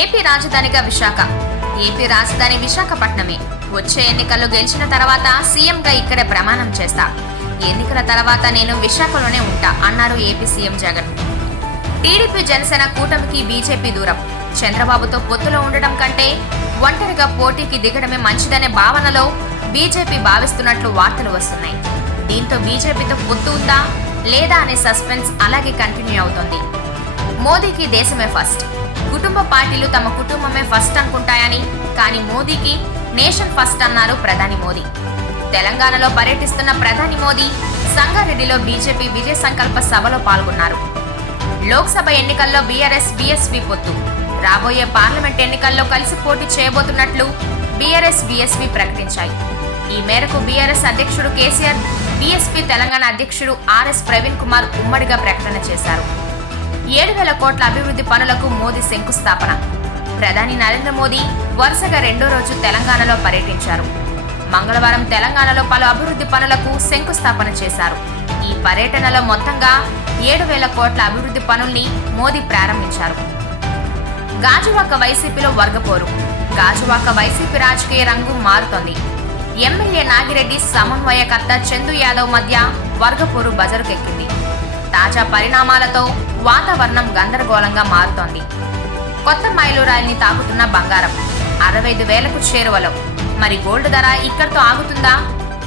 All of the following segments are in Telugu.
ఏపీ రాజధానిగా విశాఖ. ఏపీ రాజధాని విశాఖపట్నమే. వచ్చే ఎన్నికల్లో గెలిచిన తర్వాత సీఎంగా ఇక్కడే ప్రమాణం చేస్తా. ఎన్నికల తర్వాత నేను విశాఖలోనే ఉంటా అన్నారు AP CM Jagan. TDP Janasena కూటమికి బీజేపీ దూరం. చంద్రబాబుతో పొత్తులో ఉండడం కంటే ఒంటరిగా పోటీకి దిగడమే మంచిదనే భావనలో బీజేపీ భావిస్తున్నట్లు వార్తలు వస్తున్నాయి. దీంతో బీజేపీతో పొత్తు ఉందా లేదా అనే సస్పెన్స్ అలాగే కంటిన్యూ అవుతోంది. మోదీకి దేశమే ఫస్ట్. కుటుంబ పార్టీలు తమ కుటుంబమే ఫస్ట్ అనుకుంటాయని కానీ మోదీకి నేషన్ ఫస్ట్ అన్నారు ప్రధాని మోదీ. తెలంగాణలో పర్యటిస్తున్న ప్రధాని మోదీ సంగారెడ్డిలో బీజేపీ విజయ సంకల్ప సభలో పాల్గొన్నారు. లోక్సభ ఎన్నికల్లో బీఆర్ఎస్ బీఎస్పీ పొత్తు. రాబోయే పార్లమెంట్ ఎన్నికల్లో కలిసి పోటీ చేయబోతున్నట్లు బీఆర్ఎస్ బీఎస్పీ ప్రకటించాయి. ఈ మేరకు బీఆర్ఎస్ అధ్యక్షుడు కేసీఆర్ బీఎస్పీ తెలంగాణ అధ్యక్షుడు ఆర్ఎస్ ప్రవీణ్ కుమార్ ఉమ్మడిగా ప్రకటన చేశారు. ఏడు వేల కోట్ల అభివృద్ధి పనులకు మోదీ శంకుస్థాపన. ప్రధాని నరేంద్ర మోదీ వరుసగా రెండో రోజు తెలంగాణలో పర్యటించారు. మంగళవారం తెలంగాణలో పలు అభివృద్ధి పనులకు శంకుస్థాపన చేశారు. ఈ పర్యటనలో మొత్తంగా ఏడు వేల కోట్ల అభివృద్ధి పనుల్ని మోదీ ప్రారంభించారు. గాజువాక వైసీపీలో వర్గపోరు. గాజువాక వైసీపీ రాజకీయ రంగు మారుతోంది. ఎమ్మెల్యే నాగిరెడ్డి సమన్వయకర్త చందు యాదవ్ మధ్య వర్గపోరు బజరుకెక్కింది. తాజా పరిణామాలతో వాతావరణం గందరగోళంగా మారుతోంది. కొత్త మైలురాయిల్ని తాకుతున్న బంగారం. అరవై ఐదు వేలకు చేరువలో. మరి గోల్డ్ ధర ఇక్కడితో ఆగుతుందా?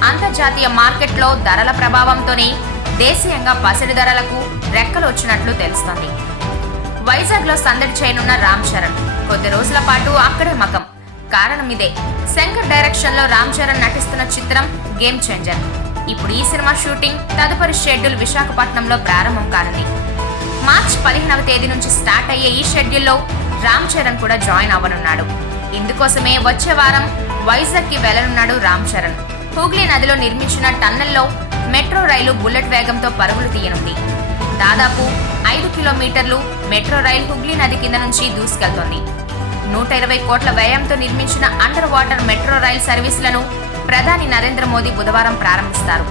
అంతర్జాతీయ మార్కెట్లో ధరల ప్రభావంతోనే దేశీయంగా పసిడి ధరలకు రెక్కలు వచ్చినట్లు తెలుస్తోంది. వైజాగ్లో సందడి చేయనున్న రామ్ చరణ్. కొద్ది రోజుల పాటు అక్కడే మకం. కారణం ఇదే. శంకర్ డైరెక్షన్లో రామ్ చరణ్ నటిస్తున్న చిత్రం గేమ్ చేంజర్. ఇప్పుడు ఈ సినిమా షూటింగ్ తదుపరి షెడ్యూల్ విశాఖపట్నంలో ప్రారంభం కానుంది. మార్చ్ పదిహేనవ తేదీ నుంచి స్టార్ట్ అయ్యే ఈ షెడ్యూల్లో రామ్ చరణ్ కూడా జాయిన్ అవ్వనున్నాడు. ఇందుకోసమే వచ్చే వారం వైజాగ్కి వెళ్ళనున్నాడు రామ్ చరణ్. హూగ్లీ నదిలో నిర్మించిన టన్నెల్లో మెట్రో రైలు బుల్లెట్ వేగంతో పరుగులు తీయనుంది. దాదాపు ఐదు కిలోమీటర్లు మెట్రో రైలు హుగ్లీ నది కింద నుంచి దూసుకెళ్తోంది. నూట ఇరవై కోట్ల వ్యయంతో నిర్మించిన అండర్ వాటర్ మెట్రో రైల్ సర్వీసులను ప్రధాని నరేంద్ర మోదీ బుధవారం ప్రారంభిస్తారు.